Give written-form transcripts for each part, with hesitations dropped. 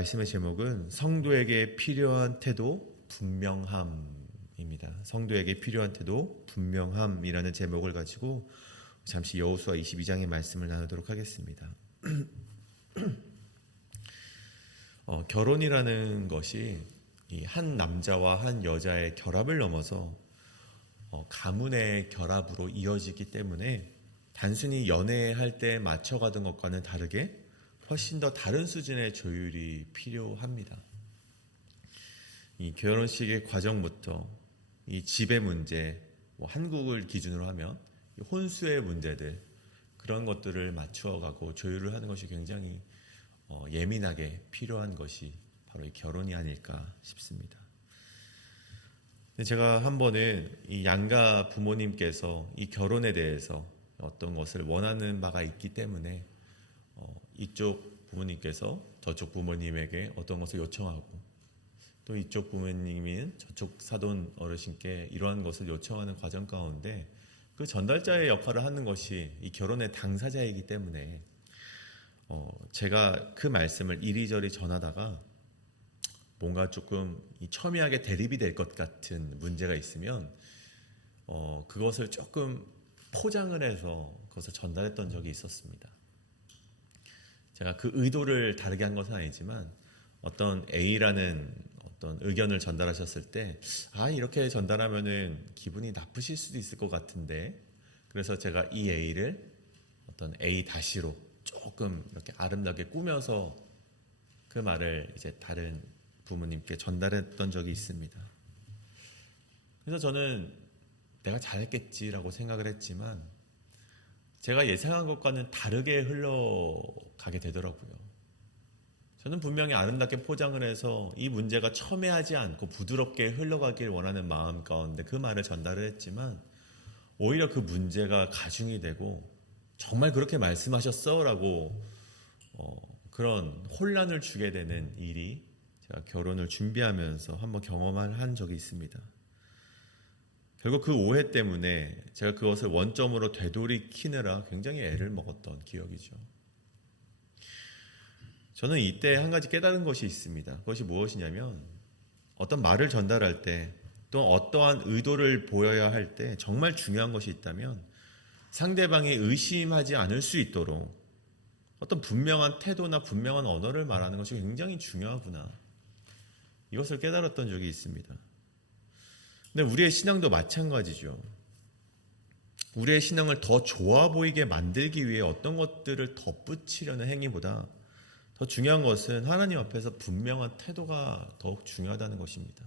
말씀의 제목은 성도에게 필요한 태도 분명함입니다. 성도에게 필요한 태도 분명함이라는 제목을 가지고 잠시 여호수아 22장의 말씀을 나누도록 하겠습니다. 결혼이라는 것이 이 한 남자와 한 여자의 결합을 넘어서 가문의 결합으로 이어지기 때문에 단순히 연애할 때 맞춰가던 것과는 다르게 훨씬 더 다른 수준의 조율이 필요합니다. 이 결혼식의 과정부터 이 집의 문제, 한국을 기준으로 하면 혼수의 문제들, 그런 것들을 맞추어가고 조율을 하는 것이 굉장히 예민하게 필요한 것이 바로 이 결혼이 아닐까 싶습니다. 제가 한 번은 이 양가 부모님께서 이 결혼에 대해서 어떤 것을 원하는 바가 있기 때문에 이쪽 부모님께서 저쪽 부모님에게 어떤 것을 요청하고 또 이쪽 부모님인 저쪽 사돈 어르신께 이러한 것을 요청하는 과정 가운데 그 전달자의 역할을 하는 것이 이 결혼의 당사자이기 때문에 제가 그 말씀을 이리저리 전하다가 뭔가 조금 첨예하게 대립이 될 것 같은 문제가 있으면 그것을 조금 포장을 해서 그것을 전달했던 적이 있었습니다. 제가 그 의도를 다르게 한 것은 아니지만 어떤 A라는 어떤 의견을 전달하셨을 때 이렇게 전달하면은 기분이 나쁘실 수도 있을 것 같은데, 그래서 제가 이 A를 어떤 A-로 조금 이렇게 아름답게 꾸며서 그 말을 이제 다른 부모님께 전달했던 적이 있습니다. 그래서 저는 내가 잘했겠지라고 생각을 했지만 제가 예상한 것과는 다르게 흘러가게 되더라고요. 저는 분명히 아름답게 포장을 해서 이 문제가 첨예하지 않고 부드럽게 흘러가길 원하는 마음 가운데 그 말을 전달을 했지만 오히려 그 문제가 가중이 되고 정말 그렇게 말씀하셨어? 라고 그런 혼란을 주게 되는 일이 제가 결혼을 준비하면서 한번 경험한 적이 있습니다. 결국 그 오해 때문에 제가 그것을 원점으로 되돌이키느라 굉장히 애를 먹었던 기억이죠. 저는 이때 한 가지 깨달은 것이 있습니다. 그것이 무엇이냐면 어떤 말을 전달할 때 또 어떠한 의도를 보여야 할 때 정말 중요한 것이 있다면 상대방이 의심하지 않을 수 있도록 어떤 분명한 태도나 분명한 언어를 말하는 것이 굉장히 중요하구나. 이것을 깨달았던 적이 있습니다. 근데 우리의 신앙도 마찬가지죠. 우리의 신앙을 더 좋아 보이게 만들기 위해 어떤 것들을 덧붙이려는 행위보다 더 중요한 것은 하나님 앞에서 분명한 태도가 더욱 중요하다는 것입니다.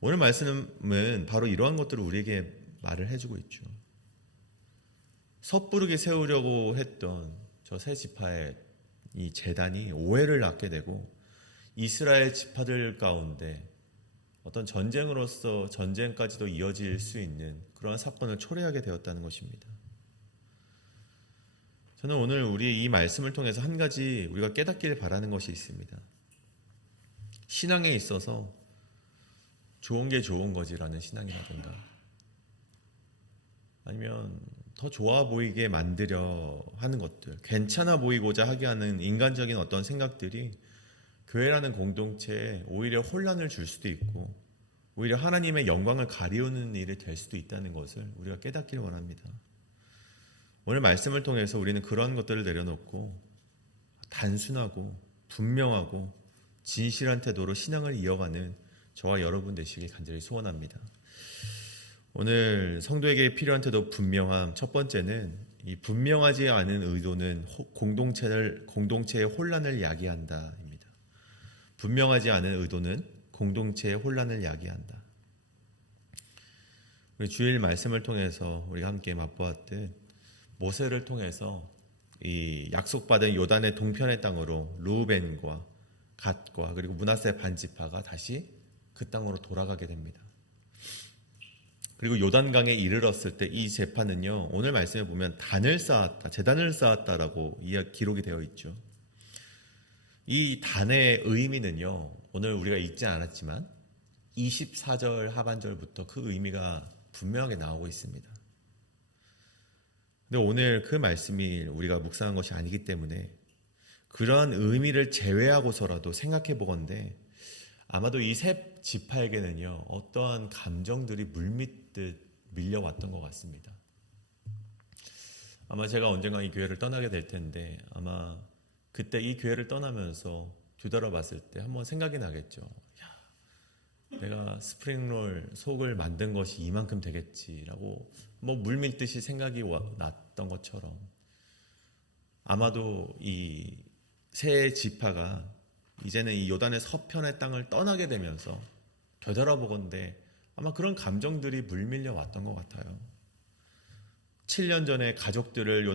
오늘 말씀은 바로 이러한 것들을 우리에게 말을 해주고 있죠. 섣부르게 세우려고 했던 저 세 지파의 이 재단이 오해를 낳게 되고 이스라엘 지파들 가운데 어떤 전쟁으로서 전쟁까지도 이어질 수 있는 그러한 사건을 초래하게 되었다는 것입니다. 저는 오늘 우리 이 말씀을 통해서 한 가지 우리가 깨닫길 바라는 것이 있습니다. 신앙에 있어서 좋은 게 좋은 거지라는 신앙이라든가 아니면 더 좋아 보이게 만들려 하는 것들, 괜찮아 보이고자 하게 하는 인간적인 어떤 생각들이 교회라는 공동체에 오히려 혼란을 줄 수도 있고 오히려 하나님의 영광을 가리우는 일이 될 수도 있다는 것을 우리가 깨닫길 원합니다. 오늘 말씀을 통해서 우리는 그런 것들을 내려놓고 단순하고 분명하고 진실한 태도로 신앙을 이어가는 저와 여러분 되시길 간절히 소원합니다. 오늘 성도에게 필요한 태도 분명함, 첫 번째는 이 분명하지 않은 의도는 공동체의 혼란을 야기한다입니다. 분명하지 않은 의도는 공동체의 혼란을 야기한다. 우리 주일 말씀을 통해서 우리가 함께 맛보았듯 모세를 통해서 이 약속받은 요단의 동편의 땅으로 루벤과 갓과 그리고 므낫세 반지파가 다시 그 땅으로 돌아가게 됩니다. 그리고 요단강에 이르렀을 때 이 재판은요, 오늘 말씀에 보면 단을 쌓았다, 제단을 쌓았다라고 기록이 되어 있죠. 이 단의 의미는요, 오늘 우리가 읽지 않았지만 24절 하반절부터 그 의미가 분명하게 나오고 있습니다. 근데 오늘 그 말씀이 우리가 묵상한 것이 아니기 때문에 그러한 의미를 제외하고서라도 생각해 보건대 아마도 이 세 지파에게는요 어떠한 감정들이 물밀듯 밀려왔던 것 같습니다. 아마 제가 언젠가 이 교회를 떠나게 될 텐데 아마 그때 이 교회를 떠나면서 뒤돌아봤을 때 한번 생각이 나겠죠. 야, 내가 스프링롤 속을 만든 것이 이만큼 되겠지라고 뭐 물밀듯이 생각이 났던 것처럼 아마도 이 세 지파가 이제는 이 요단의 서편의 땅을 떠나게 되면서 되돌아보건대 아마 그런 감정들이 물밀려 왔던 것 같아요. 7년 전에 가족들을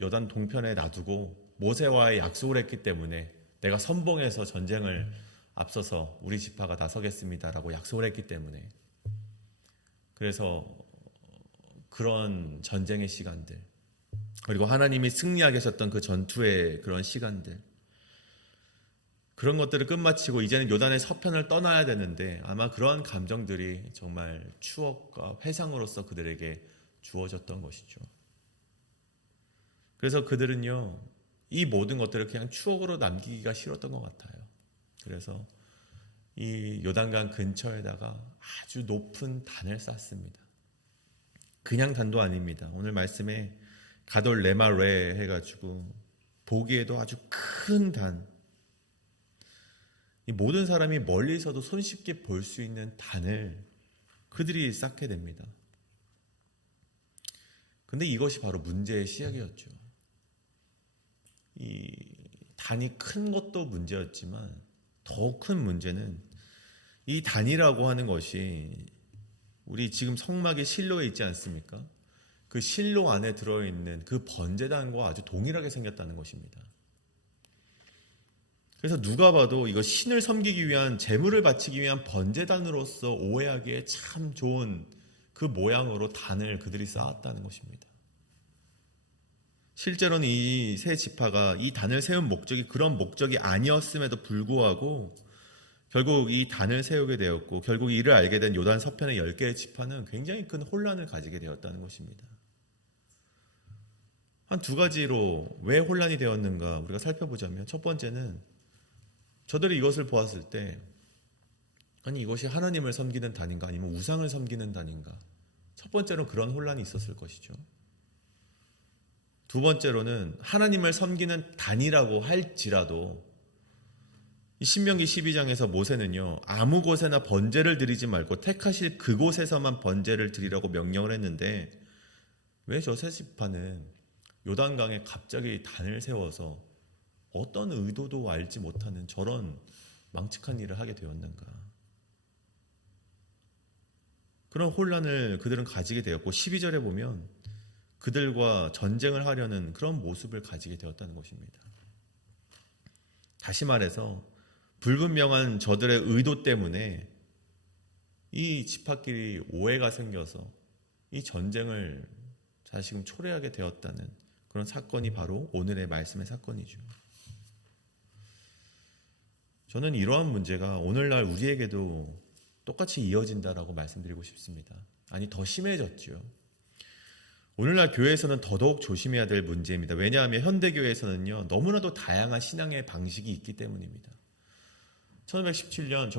요단 동편에 놔두고 모세와의 약속을 했기 때문에 내가 선봉해서 전쟁을 앞서서 우리 지파가 나서겠습니다라고 약속을 했기 때문에 그래서 그런 전쟁의 시간들 그리고 하나님이 승리하게 하셨던 그 전투의 그런 시간들 그런 것들을 끝마치고 이제는 요단의 서편을 떠나야 되는데 아마 그러한 감정들이 정말 추억과 회상으로서 그들에게 주어졌던 것이죠. 그래서 그들은요 이 모든 것들을 그냥 추억으로 남기기가 싫었던 것 같아요. 그래서 이 요단강 근처에다가 아주 높은 단을 쌓습니다. 그냥 단도 아닙니다. 오늘 말씀에 가돌 레마레 해가지고 보기에도 아주 큰 단, 이 모든 사람이 멀리서도 손쉽게 볼 수 있는 단을 그들이 쌓게 됩니다. 근데 이것이 바로 문제의 시작이었죠. 이 단이 큰 것도 문제였지만 더 큰 문제는 이 단이라고 하는 것이 우리 지금 성막이 실로에 있지 않습니까? 그 실로 안에 들어있는 그 번제단과 아주 동일하게 생겼다는 것입니다. 그래서 누가 봐도 이거 신을 섬기기 위한 제물을 바치기 위한 번제단으로서 오해하기에 참 좋은 그 모양으로 단을 그들이 쌓았다는 것입니다. 실제로는 이 세 지파가 이 단을 세운 목적이 그런 목적이 아니었음에도 불구하고 결국 이 단을 세우게 되었고 결국 이를 알게 된 요단 서편의 10개의 지파는 굉장히 큰 혼란을 가지게 되었다는 것입니다. 한 두 가지로 왜 혼란이 되었는가 우리가 살펴보자면 첫 번째는 저들이 이것을 보았을 때 아니 이것이 하나님을 섬기는 단인가 아니면 우상을 섬기는 단인가 첫 번째로 그런 혼란이 있었을 것이죠. 두 번째로는 하나님을 섬기는 단이라고 할지라도 이 신명기 12장에서 모세는요 아무 곳에나 번제를 드리지 말고 택하실 그곳에서만 번제를 드리라고 명령을 했는데 왜 저 세 지파는 요단강에 갑자기 단을 세워서 어떤 의도도 알지 못하는 저런 망측한 일을 하게 되었는가. 그런 혼란을 그들은 가지게 되었고 12절에 보면 그들과 전쟁을 하려는 그런 모습을 가지게 되었다는 것입니다. 다시 말해서 불분명한 저들의 의도 때문에 이 지파끼리 오해가 생겨서 이 전쟁을 다시금 초래하게 되었다는 그런 사건이 바로 오늘의 말씀의 사건이죠. 저는 이러한 문제가 오늘날 우리에게도 똑같이 이어진다라고 말씀드리고 싶습니다. 아니 더 심해졌죠. 오늘날 교회에서는 더더욱 조심해야 될 문제입니다. 왜냐하면 현대교회에서는요 너무나도 다양한 신앙의 방식이 있기 때문입니다. 1917년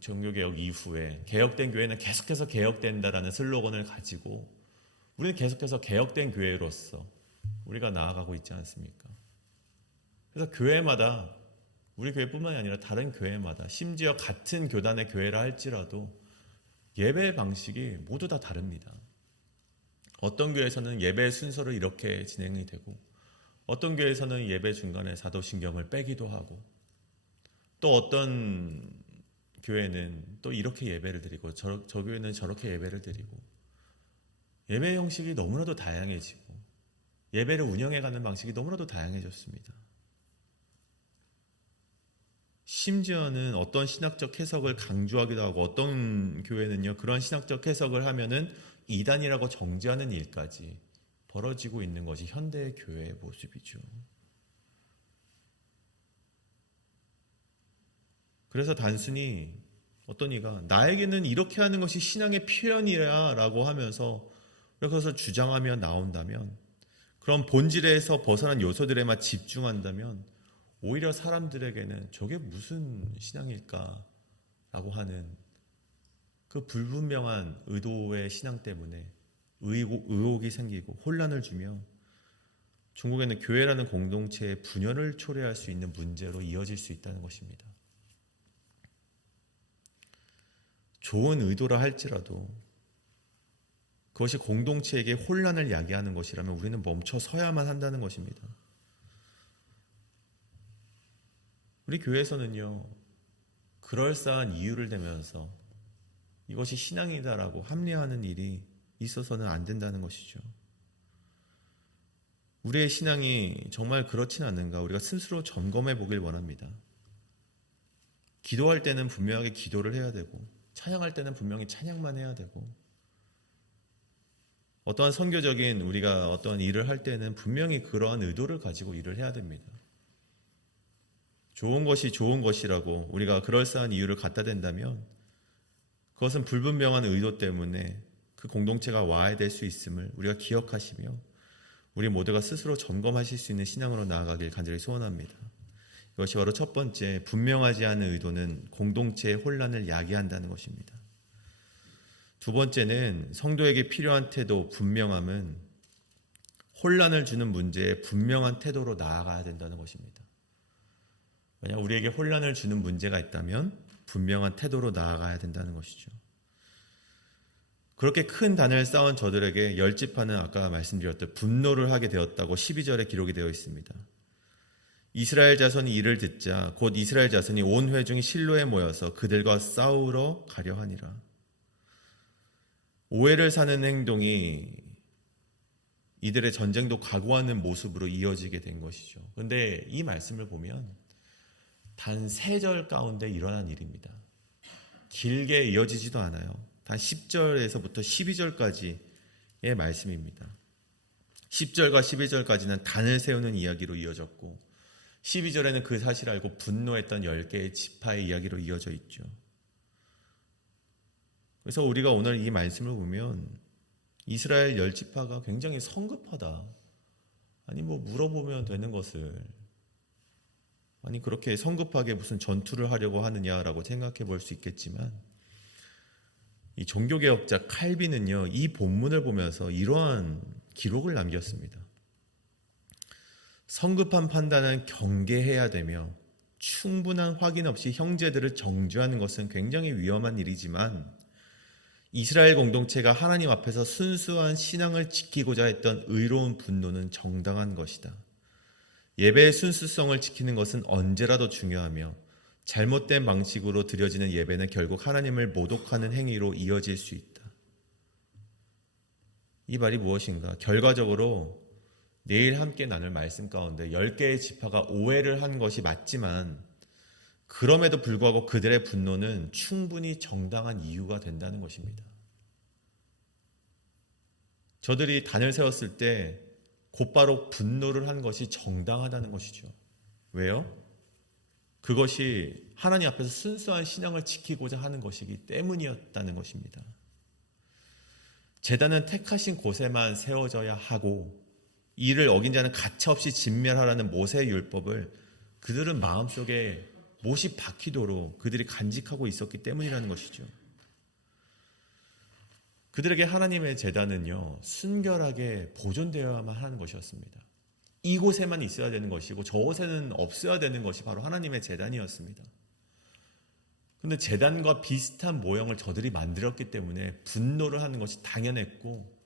종교개혁 이후에 개혁된 교회는 계속해서 개혁된다라는 슬로건을 가지고 우리는 계속해서 개혁된 교회로서 우리가 나아가고 있지 않습니까? 그래서 교회마다 우리 교회뿐만이 아니라 다른 교회마다 심지어 같은 교단의 교회라 할지라도 예배 방식이 모두 다 다릅니다. 어떤 교회에서는 예배 순서를 이렇게 진행이 되고 어떤 교회에서는 예배 중간에 사도신경을 빼기도 하고 또 어떤 교회는 또 이렇게 예배를 드리고 저 교회는 저렇게 예배를 드리고 예배 형식이 너무나도 다양해지고 예배를 운영해가는 방식이 너무나도 다양해졌습니다. 심지어는 어떤 신학적 해석을 강조하기도 하고 어떤 교회는요 그런 신학적 해석을 하면은 이단이라고 정죄하는 일까지 벌어지고 있는 것이 현대의 교회의 모습이죠. 그래서 단순히 어떤 이가 나에게는 이렇게 하는 것이 신앙의 표현이야 라고 하면서 그것을 주장하며 나온다면 그런 본질에서 벗어난 요소들에만 집중한다면 오히려 사람들에게는 저게 무슨 신앙일까라고 하는 그 불분명한 의도의 신앙 때문에 의혹이 생기고 혼란을 주며 중국에는 교회라는 공동체의 분열을 초래할 수 있는 문제로 이어질 수 있다는 것입니다. 좋은 의도라 할지라도 그것이 공동체에게 혼란을 야기하는 것이라면 우리는 멈춰 서야만 한다는 것입니다. 우리 교회에서는요, 그럴싸한 이유를 대면서 이것이 신앙이다라고 합리화하는 일이 있어서는 안 된다는 것이죠. 우리의 신앙이 정말 그렇진 않은가 우리가 스스로 점검해 보길 원합니다. 기도할 때는 분명하게 기도를 해야 되고 찬양할 때는 분명히 찬양만 해야 되고 어떠한 선교적인 우리가 어떠한 일을 할 때는 분명히 그러한 의도를 가지고 일을 해야 됩니다. 좋은 것이 좋은 것이라고 우리가 그럴싸한 이유를 갖다 댄다면 그것은 불분명한 의도 때문에 그 공동체가 와해될 수 있음을 우리가 기억하시며 우리 모두가 스스로 점검하실 수 있는 신앙으로 나아가길 간절히 소원합니다. 이것이 바로 첫 번째, 분명하지 않은 의도는 공동체의 혼란을 야기한다는 것입니다. 두 번째는 성도에게 필요한 태도, 분명함은 혼란을 주는 문제에 분명한 태도로 나아가야 된다는 것입니다. 만약 우리에게 혼란을 주는 문제가 있다면 분명한 태도로 나아가야 된다는 것이죠. 그렇게 큰 단을 쌓은 저들에게 열지파는 아까 말씀드렸듯 분노를 하게 되었다고 12절에 기록이 되어 있습니다. 이스라엘 자손이 이를 듣자 곧 이스라엘 자손이 온 회중이 실로에 모여서 그들과 싸우러 가려 하니라. 오해를 사는 행동이 이들의 전쟁도 각오하는 모습으로 이어지게 된 것이죠. 그런데 이 말씀을 보면 단 3절 가운데 일어난 일입니다. 길게 이어지지도 않아요. 단 10절에서부터 12절까지의 말씀입니다. 10절과 12절까지는 단을 세우는 이야기로 이어졌고 12절에는 그 사실을 알고 분노했던 10개의 지파의 이야기로 이어져 있죠. 그래서 우리가 오늘 이 말씀을 보면 이스라엘 10지파가 굉장히 성급하다. 아니 물어보면 되는 것을 아니 그렇게 성급하게 무슨 전투를 하려고 하느냐라고 생각해 볼 수 있겠지만 이 종교개혁자 칼빈은요 이 본문을 보면서 이러한 기록을 남겼습니다. 성급한 판단은 경계해야 되며 충분한 확인 없이 형제들을 정죄하는 것은 굉장히 위험한 일이지만 이스라엘 공동체가 하나님 앞에서 순수한 신앙을 지키고자 했던 의로운 분노는 정당한 것이다. 예배의 순수성을 지키는 것은 언제라도 중요하며 잘못된 방식으로 드려지는 예배는 결국 하나님을 모독하는 행위로 이어질 수 있다. 이 말이 무엇인가? 결과적으로 내일 함께 나눌 말씀 가운데 10개의 지파가 오해를 한 것이 맞지만 그럼에도 불구하고 그들의 분노는 충분히 정당한 이유가 된다는 것입니다. 저들이 단을 세웠을 때 곧바로 분노를 한 것이 정당하다는 것이죠. 왜요? 그것이 하나님 앞에서 순수한 신앙을 지키고자 하는 것이기 때문이었다는 것입니다. 제단은 택하신 곳에만 세워져야 하고 이를 어긴 자는 가차없이 진멸하라는 모세의 율법을 그들은 마음속에 못이 박히도록 그들이 간직하고 있었기 때문이라는 것이죠. 그들에게 하나님의 제단은요 순결하게 보존되어야만 하는 것이었습니다. 이곳에만 있어야 되는 것이고 저곳에는 없어야 되는 것이 바로 하나님의 제단이었습니다. 그런데 제단과 비슷한 모형을 저들이 만들었기 때문에 분노를 하는 것이 당연했고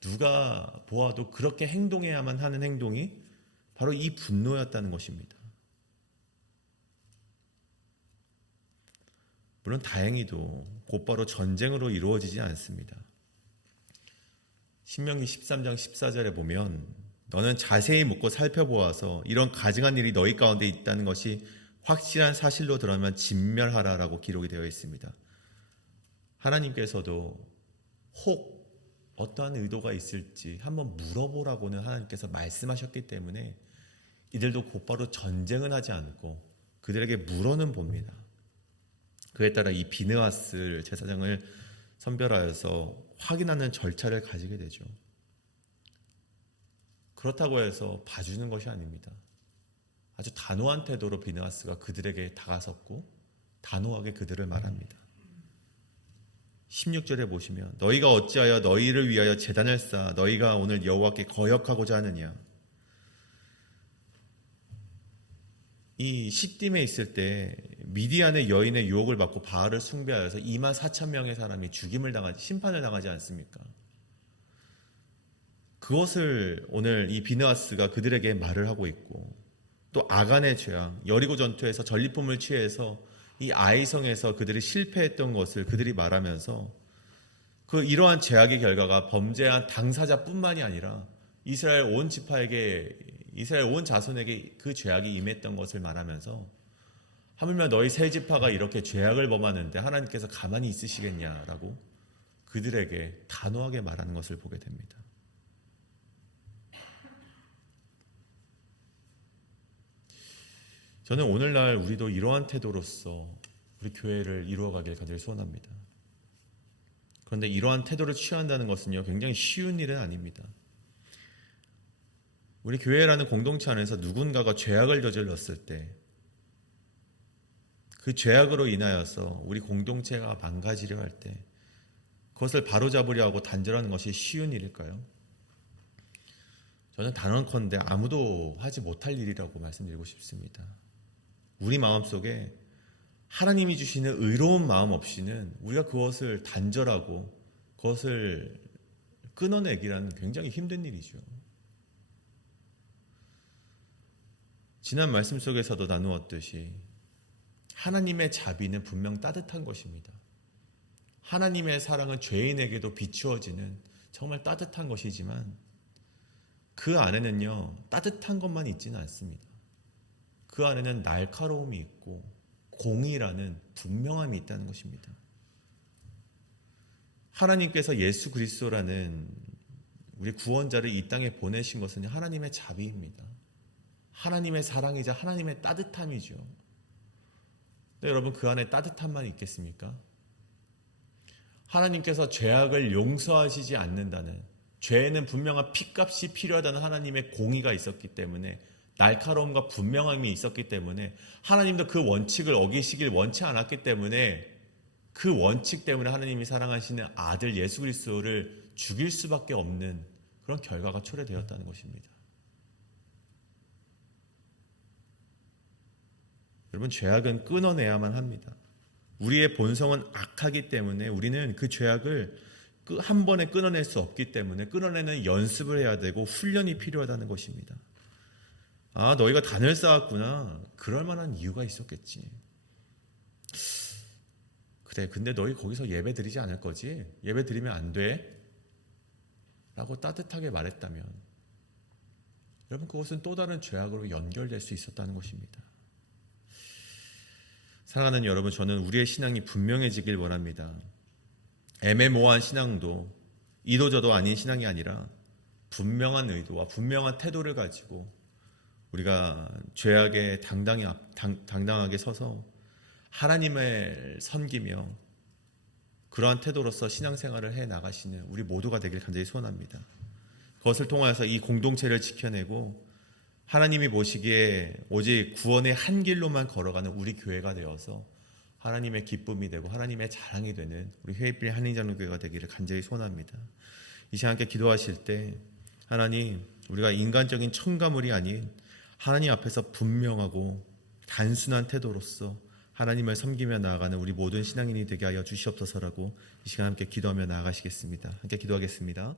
누가 보아도 그렇게 행동해야만 하는 행동이 바로 이 분노였다는 것입니다. 물론 다행히도 곧바로 전쟁으로 이루어지지 않습니다. 신명기 13장 14절에 보면 너는 자세히 묻고 살펴보아서 이런 가증한 일이 너희 가운데 있다는 것이 확실한 사실로 드러나면 진멸하라라고 기록이 되어 있습니다. 하나님께서도 혹 어떠한 의도가 있을지 한번 물어보라고는 하나님께서 말씀하셨기 때문에 이들도 곧바로 전쟁은 하지 않고 그들에게 물어는 봅니다. 그에 따라 이 비느하스 제사장을 선별하여서 확인하는 절차를 가지게 되죠. 그렇다고 해서 봐주는 것이 아닙니다. 아주 단호한 태도로 비느하스가 그들에게 다가섰고 단호하게 그들을 말합니다. 16절에 보시면 너희가 어찌하여 너희를 위하여 제단을 쌓아 너희가 오늘 여호와께 거역하고자 하느냐. 이 시딤에 있을 때 미디안의 여인의 유혹을 받고 바알을 숭배하여서 24,000명의 사람이 심판을 당하지 않습니까? 그것을 오늘 이 비느하스가 그들에게 말을 하고 있고, 또 아간의 죄악, 여리고 전투에서 전리품을 취해서 이 아이성에서 그들이 실패했던 것을 그들이 말하면서 이러한 죄악의 결과가 범죄한 당사자뿐만이 아니라 이스라엘 온 지파에게, 이스라엘 온 자손에게 그 죄악이 임했던 것을 말하면서 하물며 너희 세 지파가 이렇게 죄악을 범하는데 하나님께서 가만히 있으시겠냐라고 그들에게 단호하게 말하는 것을 보게 됩니다. 저는 오늘날 우리도 이러한 태도로서 우리 교회를 이루어가길 간절히 소원합니다. 그런데 이러한 태도를 취한다는 것은요, 굉장히 쉬운 일은 아닙니다. 우리 교회라는 공동체 안에서 누군가가 죄악을 저질렀을 때 그 죄악으로 인하여서 우리 공동체가 망가지려 할 때 그것을 바로잡으려 하고 단절하는 것이 쉬운 일일까요? 저는 단언컨대 아무도 하지 못할 일이라고 말씀드리고 싶습니다. 우리 마음속에 하나님이 주시는 의로운 마음 없이는 우리가 그것을 단절하고 그것을 끊어내기란 굉장히 힘든 일이죠. 지난 말씀 속에서도 나누었듯이 하나님의 자비는 분명 따뜻한 것입니다. 하나님의 사랑은 죄인에게도 비추어지는 정말 따뜻한 것이지만 그 안에는요, 따뜻한 것만 있지는 않습니다. 그 안에는 날카로움이 있고 공의라는 분명함이 있다는 것입니다. 하나님께서 예수 그리스도라는 우리 구원자를 이 땅에 보내신 것은 하나님의 자비입니다. 하나님의 사랑이자 하나님의 따뜻함이죠. 근데 여러분, 그 안에 따뜻함만 있겠습니까? 하나님께서 죄악을 용서하시지 않는다는, 죄에는 분명한 핏값이 필요하다는 하나님의 공의가 있었기 때문에, 날카로움과 분명함이 있었기 때문에, 하나님도 그 원칙을 어기시길 원치 않았기 때문에, 그 원칙 때문에 하나님이 사랑하시는 아들 예수 그리스도를 죽일 수밖에 없는 그런 결과가 초래되었다는 것입니다. 여러분, 죄악은 끊어내야만 합니다. 우리의 본성은 악하기 때문에 우리는 그 죄악을 한 번에 끊어낼 수 없기 때문에 끊어내는 연습을 해야 되고 훈련이 필요하다는 것입니다. 아, 너희가 단을 쌓았구나. 그럴 만한 이유가 있었겠지. 그래, 근데 너희 거기서 예배 드리지 않을 거지? 예배 드리면 안 돼? 라고 따뜻하게 말했다면 여러분, 그것은 또 다른 죄악으로 연결될 수 있었다는 것입니다. 사랑하는 여러분, 저는 우리의 신앙이 분명해지길 원합니다. 애매모호한 신앙도 이도저도 아닌 신앙이 아니라 분명한 의도와 분명한 태도를 가지고 우리가 죄악에 당당하게 서서 하나님을 섬기며 그러한 태도로서 신앙생활을 해나가시는 우리 모두가 되길 간절히 소원합니다. 그것을 통하여서 이 공동체를 지켜내고 하나님이 보시기에 오직 구원의 한 길로만 걸어가는 우리 교회가 되어서 하나님의 기쁨이 되고 하나님의 자랑이 되는 우리 회의필 한인장로교회가 되기를 간절히 소원합니다. 이 시간 함께 기도하실 때 하나님, 우리가 인간적인 첨가물이 아닌 하나님 앞에서 분명하고 단순한 태도로서 하나님을 섬기며 나아가는 우리 모든 신앙인이 되게 하여 주시옵소서라고 이 시간 함께 기도하며 나아가시겠습니다. 함께 기도하겠습니다.